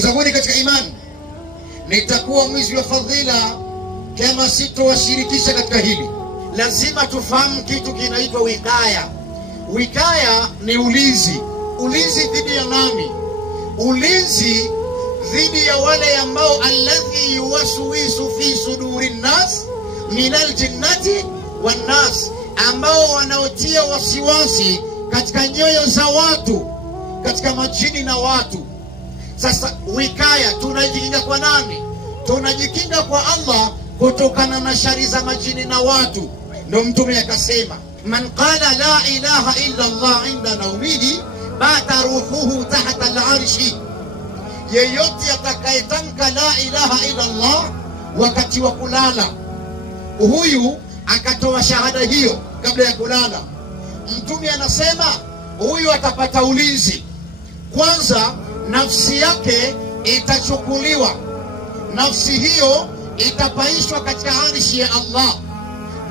Zanguni katika imani, nitakuwa mwizi wa fadhila kama sitowashirikisha katika hili. Lazima tufahamu kitu kinaitwa wikaya. Wikaya ni ulinzi. Ulinzi dhidi ya nani? Ulinzi dhidi ya wale ambao alladhi yuwaswisu fi suduri nnas min aljinnati wan nas, ambao wanaotia wasiwasi katika nyoyo za watu, katika majini na watu. Sasa wikaya, tunajikinga kwa nani? Tunajikinga kwa Allah kutokana na shari za majini na watu. Ndio Mtume akasema, man qala la ilaha illa Allah inda naumihi bata ruhuhu tahta al-arshi, yeyote atakayetamka la ilaha illa Allah wakati wa kulala, huyu akatoa shahada hiyo kabla ya kulala, Mtume anasema huyu atapata ulinzi. Kwanza, nafsi yake itachukuliwa, nafsi hiyo itapaishwa katika arshi ya Allah.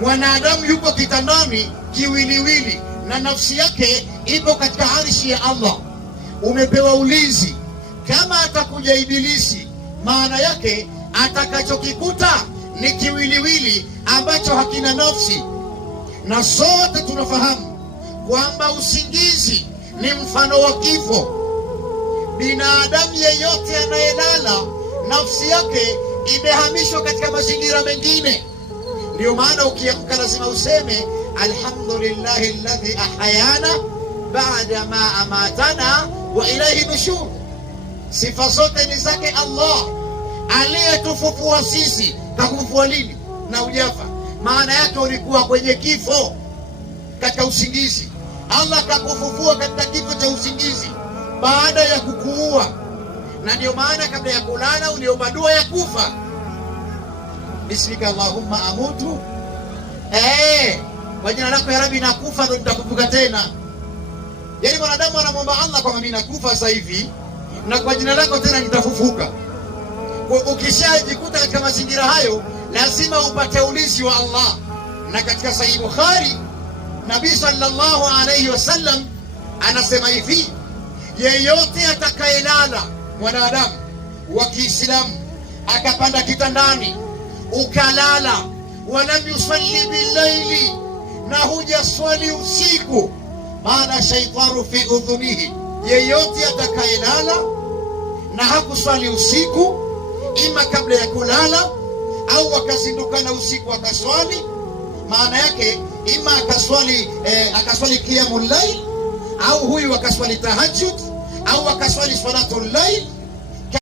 Mwanadamu yupo kitandani kiwiliwili na nafsi yake ipo katika arshi ya Allah, umepewa ulinzi. Kama atakuja ibilisi, maana yake atakachokikuta ni kiwiliwili ambacho hakina nafsi. Na sote tunafahamu kwamba usingizi ni mfano wa kifo. Binadamu yeyote anayelala, nafsi yake imehamishwa katika mazingira mengine. Ndio maana ukiamka lazima useme alhamdulillahi alladhi ahyana ba'da ma amatana wa ilayhi nushur. Sifa zote ni zake Allah aliyetufufua sisi. Kakufufua lini na ujafa? Maana yake ulikuwa kwenye kifo, katika usingizi. Allah kakufufua katika kifo cha usingizi baada ya kukuua. Na ndio maana kabla ya kulala uliomba dua ya kufa, bismika Allahumma amutu, kwa jina lako ya Rabbi nakufa, ndo nitakufuka tena. Yaani mwanadamu anamwomba Allah kwamba mimi nakufa sasa hivi na kwa jina lako tena nitafufuka. Ukishajikuta katika mazingira hayo, lazima upate ulinzi wa Allah. Na katika Sahih Bukhari, Nabii sallallahu alayhi wasallam anasema hivi, yeyote atakayelala, mwanadamu wa Kiislamu akapanda kitandani ukalala, walam yusalli billaili, na huja swali usiku, maana shaitanu fi udhunihi, yeyote atakayelala na hakuswali usiku, ima kabla ya kulala au akazindukana usiku akaswali, maana yake ima akaswali qiyamul layl, au huyu akaswali tahajjud, au akaswali salatul layl,